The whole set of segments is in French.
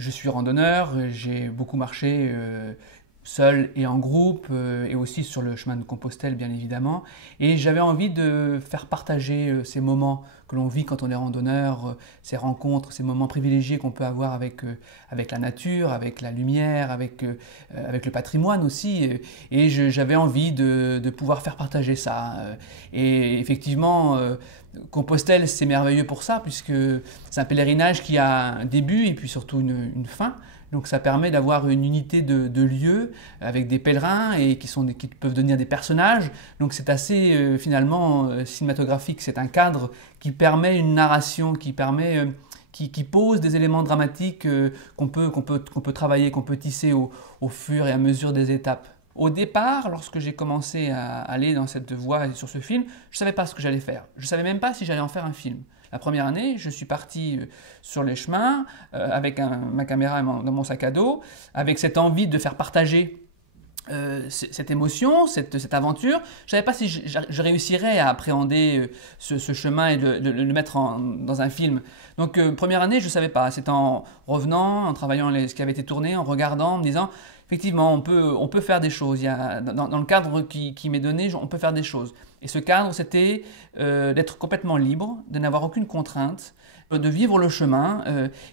Je suis randonneur, j'ai beaucoup marché seul et en groupe et aussi sur le chemin de Compostelle bien évidemment. Et j'avais envie de faire partager ces moments que l'on vit quand on est randonneur, ces rencontres, ces moments privilégiés qu'on peut avoir avec la nature, avec la lumière, avec le patrimoine aussi. Et j'avais envie de pouvoir faire partager ça. Et effectivement, Compostelle, c'est merveilleux pour ça, puisque c'est un pèlerinage qui a un début et puis surtout une fin. Donc ça permet d'avoir une unité de lieux avec des pèlerins et qui peuvent devenir des personnages. Donc c'est assez finalement cinématographique. C'est un cadre qui permet une narration, qui pose des éléments dramatiques qu'on peut travailler, qu'on peut tisser au fur et à mesure des étapes. Au départ, lorsque j'ai commencé à aller dans cette voie et sur ce film, je ne savais pas ce que j'allais faire. Je ne savais même pas si j'allais en faire un film. La première année, je suis parti sur les chemins avec ma caméra dans mon sac à dos, avec cette envie de faire partager cette émotion, cette aventure. Je ne savais pas si je réussirais à appréhender ce chemin et de le mettre dans un film. Donc première année, je ne savais pas. C'est en revenant, en travaillant ce qui avait été tourné, en regardant, en me disant effectivement, on peut faire des choses. Dans le cadre qui m'est donné, on peut faire des choses. Et ce cadre, c'était d'être complètement libre, de n'avoir aucune contrainte, de vivre le chemin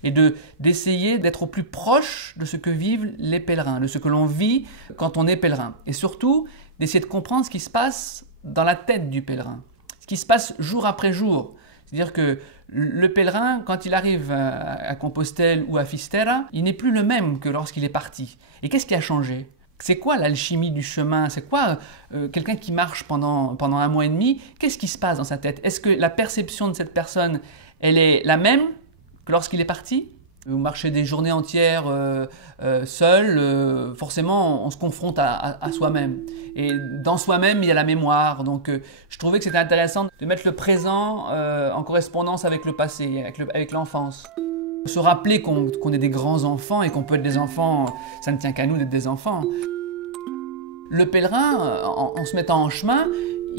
et d'essayer d'être au plus proche de ce que vivent les pèlerins, de ce que l'on vit quand on est pèlerin. Et surtout, d'essayer de comprendre ce qui se passe dans la tête du pèlerin, ce qui se passe jour après jour. C'est-à-dire que le pèlerin, quand il arrive à Compostelle ou à Fisterra, il n'est plus le même que lorsqu'il est parti. Et qu'est-ce qui a changé ? C'est quoi l'alchimie du chemin? C'est quoi quelqu'un qui marche pendant un mois et demi? Qu'est-ce qui se passe dans sa tête? Est-ce que la perception de cette personne, elle est la même que lorsqu'il est parti? Vous marchez des journées entières seul, forcément on se confronte à soi-même. Et dans soi-même, il y a la mémoire. Donc je trouvais que c'était intéressant de mettre le présent en correspondance avec le passé, avec l'enfance. Se rappeler qu'on est des grands enfants et qu'on peut être des enfants, ça ne tient qu'à nous d'être des enfants. Le pèlerin, en se mettant en chemin,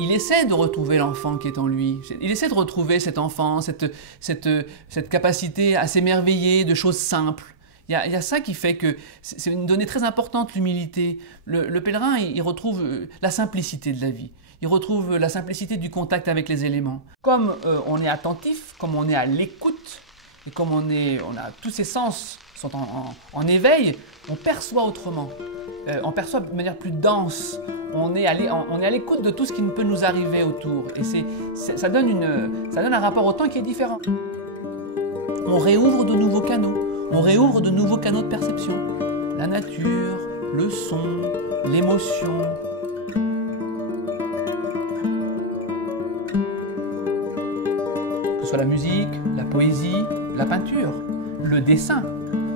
il essaie de retrouver l'enfant qui est en lui. Il essaie de retrouver cet enfant, cette capacité à s'émerveiller de choses simples. Il y a ça qui fait que c'est une donnée très importante, l'humilité. Le pèlerin, il retrouve la simplicité de la vie. Il retrouve la simplicité du contact avec les éléments. Comme on est attentif, comme on est à l'écoute, et comme on a tous ses sens sont en éveil, on perçoit autrement. On perçoit de manière plus dense. On est à l'écoute de tout ce qui peut nous arriver autour. Et ça donne un rapport au temps qui est différent. On réouvre de nouveaux canaux. On réouvre de nouveaux canaux de perception. La nature, le son, l'émotion. Que ce soit la musique, la poésie, la peinture, le dessin.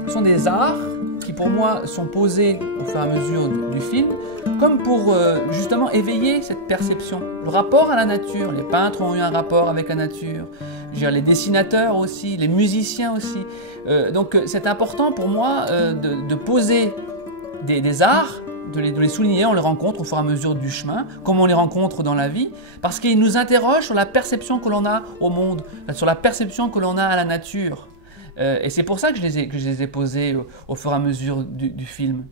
Ce sont des arts qui pour moi sont posés au fur et à mesure du film, comme pour justement éveiller cette perception. Le rapport à la nature, les peintres ont eu un rapport avec la nature, les dessinateurs aussi, les musiciens aussi. Donc c'est important pour moi de poser des arts, de les souligner, on les rencontre au fur et à mesure du chemin, comme on les rencontre dans la vie, parce qu'ils nous interrogent sur la perception que l'on a au monde, sur la perception que l'on a à la nature. Et c'est pour ça que je les ai posés au fur et à mesure du film.